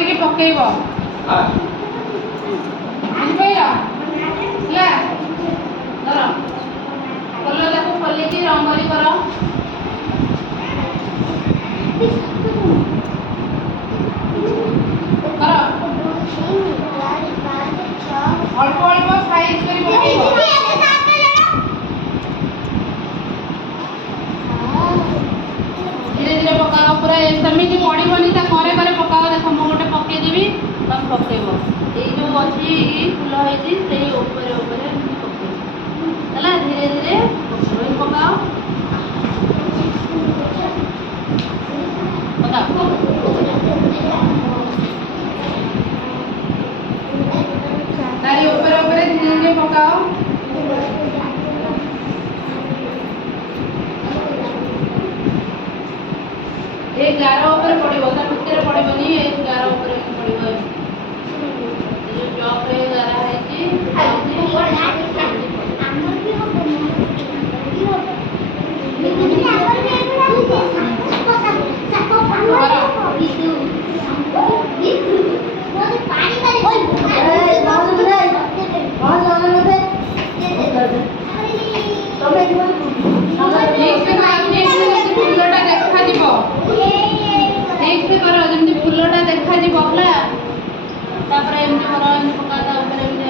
କରିକି ପକେଇବ। ବୁଝିପାରିଲ? ହେଲା ଧର ଖୋଲ, ତାକୁ ଖୋଲିକି ରଙ୍ଗୋଲି କର। କର ଅଳ୍ପ ଅଳ୍ପ ସାଇଜ କରି ପକେଇବ। ଧୀରେ ଧୀରେ ପକାଅ, ପୁରା ସେମିତି ପଡ଼ିବନି, ତା କରେ କରେ ପକାଅ। ଦେଖ ମୁଁ ଗୋଟେ ପକେଇଦେବି, ତମେ ପକେଇବ। ଏଇ ଯେଉଁ ଅଛି ଫୁଲ ହେଇଛି ସେଇ ଉପରେ ଉପରେ ଏମିତି ପକେଇବ ହେଲା। ଧୀରେ ଧୀରେ ପକାଅ ପକାଅ। ତାରି ଉପରେ ଉପରେ ଧୀରେ ଧୀରେ ପକାଅ। ଏ ଗାର ଉପରେ ପଡ଼ିବ, ତା ଭିତରେ ପଡ଼ିବନି, ଏ ଗାର ଉପରେ ପଡ଼ିବ। ଯୋଉ ଚକରେ ଗାରା ହେଇଛି ଫୁଲଟା ଦେଖାଯିବ ହେଲା। ତାପରେ ଏମିତି କର, ଏମିତି ପକା, ତା ଉପରେ ଏମିତି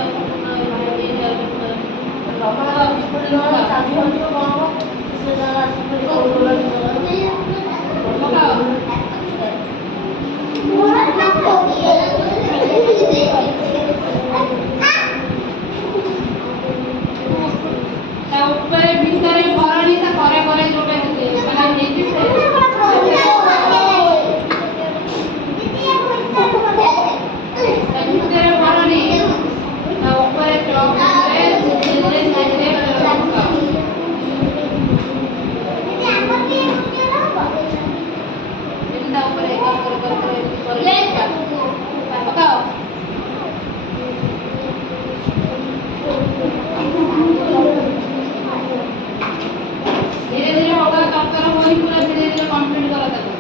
ତା ଉପରେ ଭିତରେ ଭରଣି, ତା କରେ କରେ ଯୋଉଟା ମାନେ ହେଇଛି ଭିତରେ ଭରଣି, ତା ଉପରେ ଚକରେ ଧୀରେ ଧୀରେ ପକାଅ। ତା ଉପରେ ପକାଅ। ଧୀରେ ଧୀରେ ପକାଅ, ତରତର ହୋଇ ପୁରା ଧୀରେ ଧୀରେ କମ୍ପ୍ଲିଟ୍ କର ତାକୁ।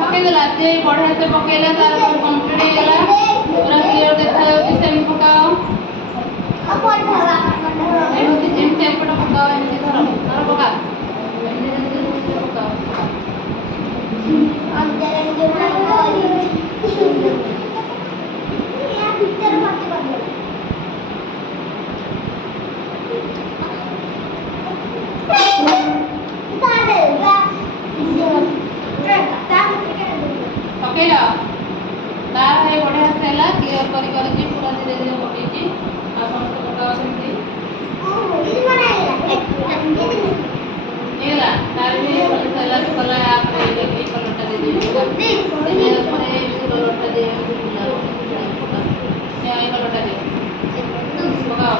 ପକେଇଦେଲା ସେ ବଢ଼ିଆ ସେ ପକେଇଲା, ତାର କମ୍ପ୍ଲିଟ୍ ହେଇଗଲା, ପୁରା କ୍ଲିୟର ଦେଖାଯାଉଛି। ସେମିତି ପକାଅ, ଏମିତି ଏପଟ ପକାଅ, ଏମିତି ଧର ଧର ପକା, ଏମିତି ପକାଅ। ପକେଇଲ, ତାର ଏ ବଢ଼ିଆ ସେ ହେଲା, କ୍ଲିୟର କରି କରିକି ପୁରା ଧୀରେ ଧୀରେ ପକେଇଛି। ଆଉ ସମସ୍ତେ ପକାଅ ସେମିତି ହେଇଗଲା। ତାର ବି କଲର କଲା, ଏଇ କଲରଟା ଦେଇଦେବି, ପରେ ଏମିତି କଲରଟା ଦେଇ ଏଇ କଲରଟା ଦେଇ ପକାଅ।